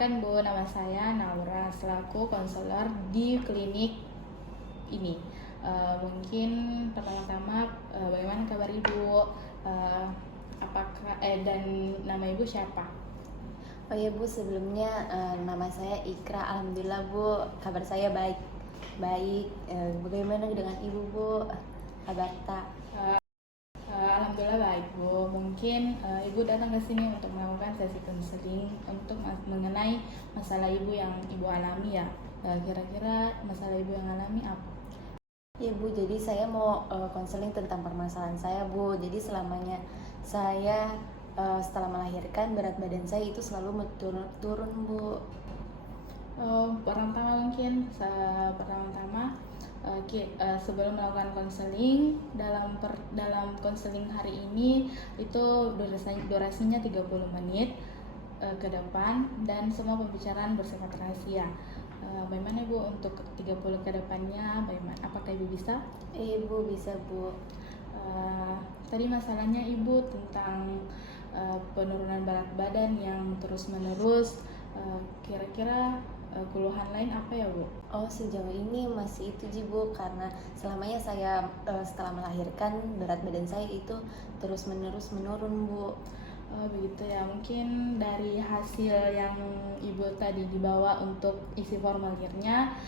Perkenalkan Bu, nama saya Naura selaku konselor di klinik ini. Mungkin pertama-tama bagaimana kabar Ibu? Eh, dan nama Ibu siapa? Oh iya Bu, sebelumnya nama saya Ikra. Alhamdulillah Bu, kabar saya baik. Bagaimana dengan Ibu Bu? Kabar tak? Alhamdulillah baik Bu. Mungkin Ibu datang ke sini untuk melakukan sesi konseling untuk mengenai masalah Ibu yang Ibu alami ya. Kira-kira masalah Ibu yang alami apa? Iya Bu, jadi saya mau konseling tentang permasalahan saya Bu. Jadi selamanya saya setelah melahirkan berat badan saya itu selalu turun Bu. Pertama-tama sebelum melakukan konseling dalam konseling hari ini itu durasinya 30 menit ke depan dan semua pembicaraan bersifat rahasia. Bagaimana Ibu untuk 30 ke depannya? Bagaimana? Apakah Ibu bisa? Iya Bu, bisa Bu. Tadi masalahnya Ibu tentang penurunan berat badan yang terus-menerus. Kira-kira keluhan lain apa ya Bu? Oh, sejauh ini masih itu Ji Bu, karena selamanya saya setelah melahirkan berat badan saya itu terus-menerus menurun Bu. Oh begitu ya, mungkin dari hasil yang Ibu tadi dibawa untuk isi formulirnya,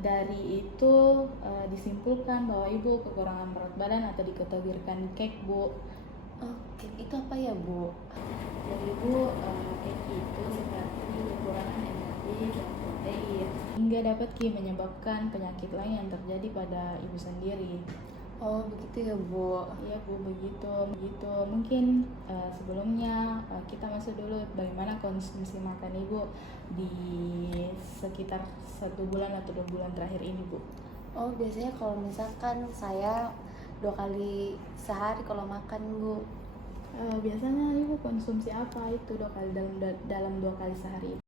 dari itu disimpulkan bahwa Ibu kekurangan berat badan atau dikategorikan cake Bu. Oke, itu apa ya Bu? Jadi Ibu, cake itu seperti kekurangan energi dan protein hingga dapat menyebabkan penyakit lain yang terjadi pada Ibu sendiri. Oh begitu ya Bu. Iya Bu, begitu. Mungkin sebelumnya kita masuk dulu bagaimana konsumsi makan Ibu di sekitar 1 bulan atau 2 bulan terakhir ini Bu. Oh biasanya kalau misalkan saya 2 kali sehari kalau makan Bu. Biasanya Ibu konsumsi apa itu 2 kali dalam 2 kali sehari itu?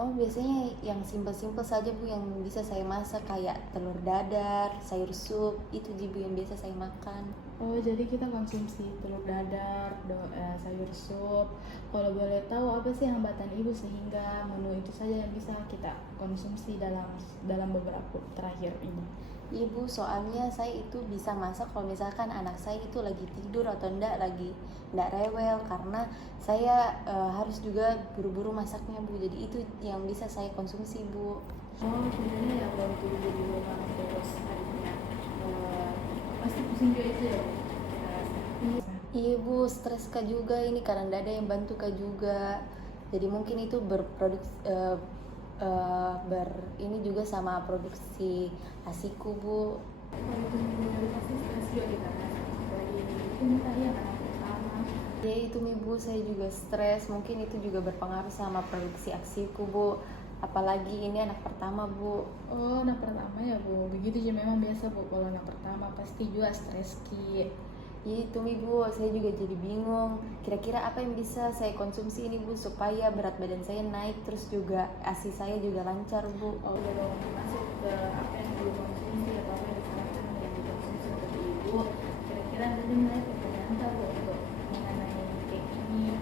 Oh biasanya yang simpel-simpel saja Bu, yang bisa saya masak kayak telur dadar, sayur sup, itu Ji Bu yang biasa saya makan. Oh jadi kita konsumsi telur dadar, sayur sup. Kalau boleh tahu apa sih hambatan Ibu sehingga menu itu saja yang bisa kita konsumsi dalam beberapa terakhir ini? Ibu, soalnya saya itu bisa masak kalau misalkan anak saya itu lagi tidur atau ndak rewel, karena saya harus juga buru-buru masaknya Bu. Jadi itu yang bisa saya konsumsi Bu. Oh sebenarnya ya kalau itu di rumah terus harinya pasti pusing juga itu ya. Iya Bu, stres Kak juga ini karena ndak ada yang bantu Kak juga. Jadi mungkin itu ini juga sama produksi ASIKU Bu. Pasti stres juga kita kan. Dari ini tadi yang anak pertama. Ya itu nih Bu, saya juga stres. Mungkin itu juga berpengaruh sama produksi ASIKU Bu. Apalagi ini anak pertama Bu. Oh anak pertama ya Bu, begitu aja memang biasa Bu kalau anak pertama pasti juga stres ki. Ya itu nih Bu, saya juga jadi bingung. Kira-kira apa yang bisa saya konsumsi ini Bu supaya berat badan saya naik, terus juga ASI saya juga lancar Bu. Oh udah dong masuk ke apa yang Ibu konsumsi atau apa yang disarankan yang dikonsumsi untuk Ibu. Kira-kira tadi mulai pertanyaan tak Bu untuk mengenai cake ini?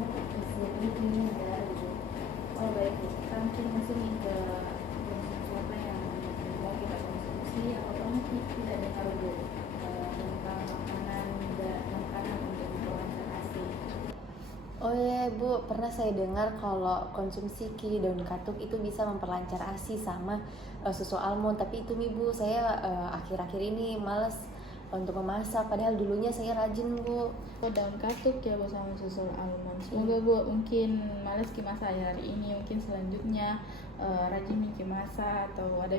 Oh seperti ini ya Bu. Oh baik Bu, kita mungkin masuk nih ke konsumsi apa yang mau kita konsumsi atau mungkin tidak dengar Bu tentang makanan untuk memperlancar ASI. Oh ya Bu, pernah saya dengar kalau konsumsi daun katuk itu bisa memperlancar ASI sama susu almond. Tapi itu nih Bu, saya akhir-akhir ini males untuk memasak. Padahal dulunya saya rajin Bu. Oh, daun katuk ya Bu sama susu almond. Semoga Bu mungkin males masak ya hari ini, mungkin selanjutnya rajin masak atau ada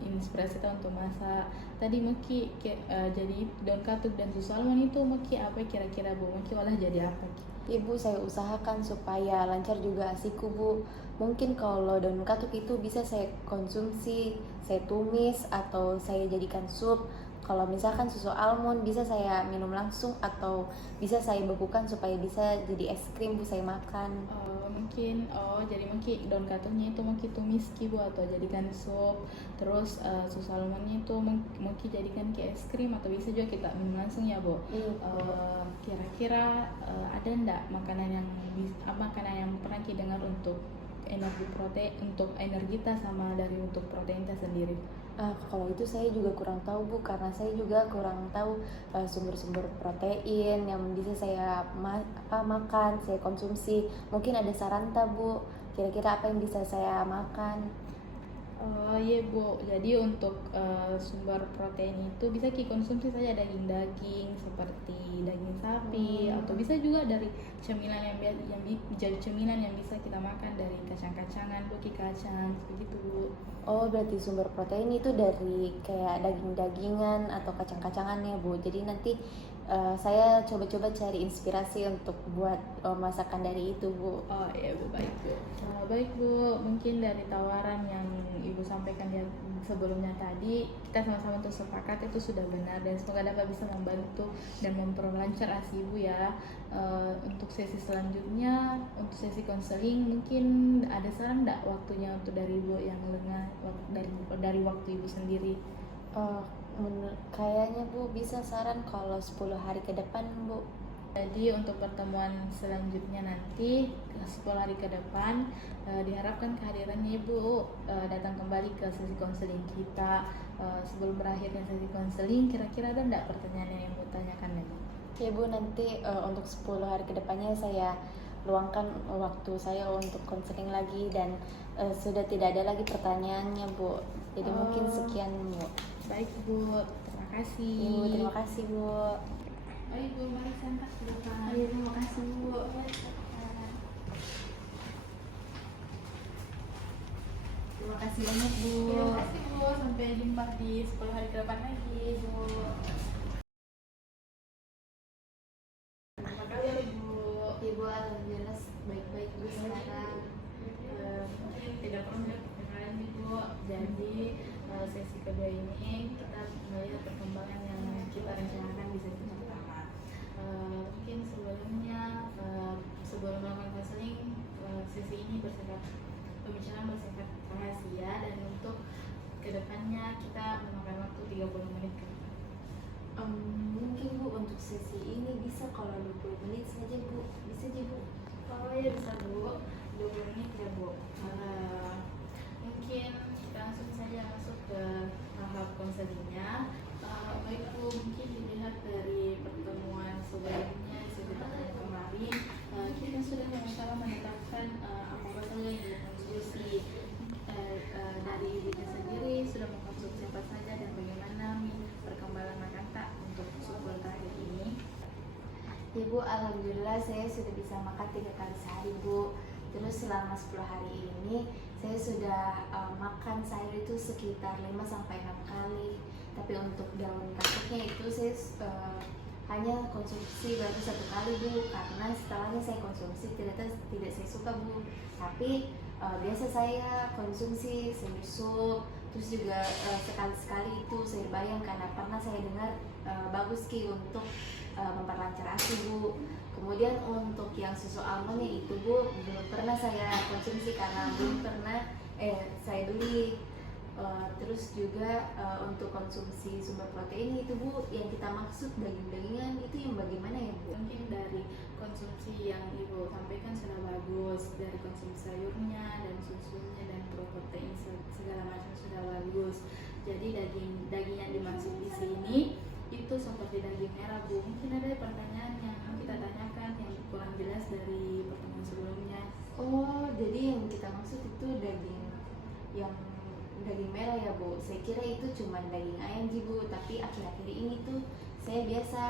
inspirasi kita untuk masak. Tadi mungkin jadi daun katuk dan susu almond itu mungkin apa kira-kira Bu? Mungkin olah jadi apa? Ibu, saya usahakan supaya lancar juga ASIKU Bu. Mungkin kalau daun katuk itu bisa saya konsumsi, saya tumis atau saya jadikan sup. Kalau misalkan susu almond bisa saya minum langsung atau bisa saya bekukan supaya bisa jadi es krim Bu saya makan. mungkin jadi mungkin daun katungnya itu mungkin tumis ki bu atau jadikan sup. Terus susu almondnya itu mungkin jadikan ke es krim atau bisa juga kita minum langsung ya bu. Kira-kira ada ndak makanan yang pernah ki dengar untuk energi kita sama dari untuk protein kita sendiri? Kalau itu saya juga kurang tahu Bu, karena saya juga kurang tahu sumber-sumber protein yang bisa saya makan, saya konsumsi. Mungkin ada saran tak Bu, kira-kira apa yang bisa saya makan? Iya Bu, jadi untuk sumber protein itu bisa kita konsumsi saja daging-daging seperti daging sapi atau bisa juga dari cemilan yang jadi cemilan yang bisa kita makan dari kacang-kacangan, buki kacang begitu Bu. Oh, berarti sumber protein itu dari kayak daging-dagingan atau kacang-kacangan ya Bu. Jadi nanti saya coba-coba cari inspirasi untuk buat masakan dari itu Bu. Oh iya Bu, baik Bu. Baik Bu, mungkin dari tawaran yang Ibu sampaikan sebelumnya tadi, kita sama-sama untuk sepakat itu sudah benar dan semoga dapat bisa membantu dan memperlancar ASI Ibu ya. Untuk sesi selanjutnya, untuk sesi konseling mungkin ada saran enggak waktunya untuk dari Ibu yang lengah dari waktu Ibu sendiri? Kayaknya Bu bisa saran kalau 10 hari ke depan Bu. Jadi untuk pertemuan selanjutnya nanti 10 hari ke depan diharapkan kehadirannya Ibu datang kembali ke sesi konseling kita. Sebelum berakhirnya sesi konseling, kira-kira ada enggak pertanyaan yang Ibu tanyakan lagi? Ya Bu, nanti untuk 10 hari ke depannya saya luangkan waktu saya untuk konseling lagi dan sudah tidak ada lagi pertanyaannya Bu. Jadi mungkin sekian Bu. Baik Bu, terima kasih. Ibu, terima kasih Bu. Baik Bu, mari santai ke depan. Ayo, terima kasih Bu. Terima kasih banyak Bu. Terima kasih Bu, sampai jumpa di 10 hari ke depan lagi Bu. Terima kasih Bu. Ibu alhamdulillah baik-baik Bu sekarang. Tidak perlu perkenalan Bu. Jadi sesi kedua ini kita melihat perkembangan yang kita rencanakan di sesi pertama. Mungkin sebelumnya sebelum melakukan konseling, sesi ini pembicaraan bersifat rahasia dan untuk kedepannya kita memakan waktu 30 menit ke depan. Mungkin Bu untuk sesi ini bisa kalau 20 menit saja Bu. Bisa aja Bu. Oh ya bisa Bu, 20 menit ya Bu. Mungkin kita langsung saja masuk ke tahap konselingnya. Baik Bu, mungkin dilihat dari pertemuan sebelumnya sekitar kemarin, kita sudah sama-sama menetapkan apa saja yang dikonsumsi. Dari dirinya sendiri sudah mengkonsumsi apa saja dan bagaimana perkembangan makan tak untuk 10 hari ini. Ibu alhamdulillah saya sudah bisa makan 3 kali sehari Bu. Terus selama 10 hari ini saya sudah makan sayur itu sekitar 5-6 kali. Tapi untuk daun katuknya itu saya hanya konsumsi baru 1 kali Bu, karena setelahnya saya konsumsi ternyata tidak saya suka Bu. Tapi biasa saya konsumsi sayur sup, terus juga sekali-sekali itu sayur bayam karena pernah saya dengar bagus Ki untuk memperlancar ASI Bu. Kemudian untuk yang susu almondnya itu Bu belum pernah saya konsumsi karena belum pernah saya beli. Terus juga untuk konsumsi sumber protein itu Bu, yang kita maksud daging-dagingan itu yang bagaimana ya Bu? Mungkin dari konsumsi yang Ibu sampaikan sudah bagus, dari konsumsi sayurnya dan susunya dan protein segala macam sudah bagus. Jadi daging yang dimaksud di sini itu seperti daging merah Bu. Mungkin ada pertanyaan yang kita tanyakan yang kurang jelas dari pertemuan sebelumnya. Oh, jadi yang kita maksud itu daging merah ya Bu. Saya kira itu cuma daging ayam sih Bu, tapi akhir-akhir ini tuh saya biasa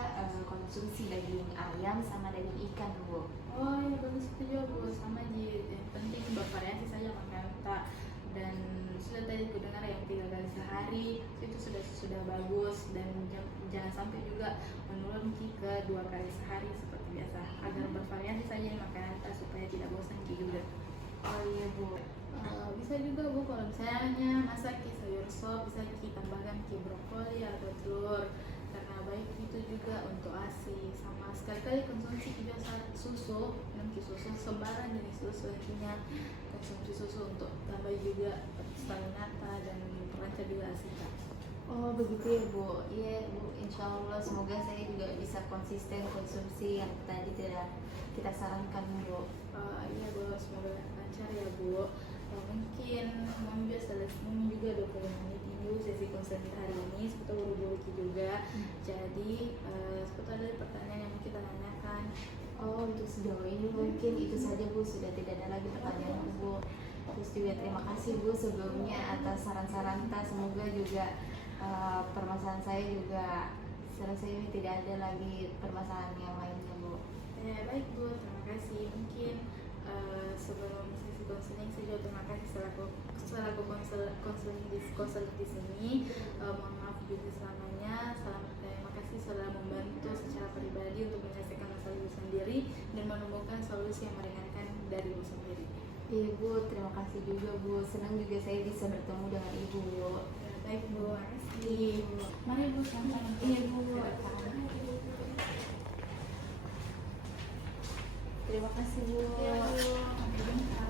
konsumsi daging ayam sama daging ikan Bu. Oh ya bagus itu juga Bu, sama Ji. Yang penting bervariasi saja makan tak. Dan sudah tadi aku dengar yang 3 kali sehari itu sudah bagus, dan jangan sampai juga menurun ke 2 kali sehari seperti biasa, agar bervariasi saja makanan kita supaya tidak bosan juga. Oh iya Bu. Bisa juga Bu kalau misalnya masak sayur sop bisa tambahkan brokoli atau telur. karena baik itu juga untuk ASI, sama sekali-kali konsumsi juga susu, minum susu sembarang jenis susu, intinya konsumsi susu untuk tambah juga stamina dan memperlancar juga ASI Kak. Oh begitu ya Bu. Iya Bu, insya Allah semoga saya juga bisa konsisten konsumsi yang tadi kita sarankan Bu. Iya Bu, semoga lancar ya Bu. Mungkin mau juga 20 menit ini Bu sesi konseling hari ini seperti buru-buru juga. Jadi seperti ada pertanyaan yang kita tanyakan. Oh untuk sejauh ini mungkin itu saja Bu, sudah tidak ada lagi pertanyaan Bu. Terus juga terima kasih Bu sebelumnya atas saran-saran kita, semoga juga permasalahan saya juga selesai, ini tidak ada lagi permasalahan yang lainnya Bu. Ya baik Bu, terima kasih. Mungkin sebelum sesi konseling saya juga terima kasih selaku konseling di sini. Mohon maaf juga selamanya. Terima kasih sudah membantu secara pribadi untuk menyelesaikan masalah ibu sendiri dan menemukan solusi yang meringankan dari ibu sendiri. Iya Bu, terima kasih juga Bu, senang juga saya bisa bertemu dengan Ibu Bu. Baik Bu, makasih. Mari Bu, sama-sama. Iya Bu. Terima kasih Bu. Iya Bu, sampai jumpa.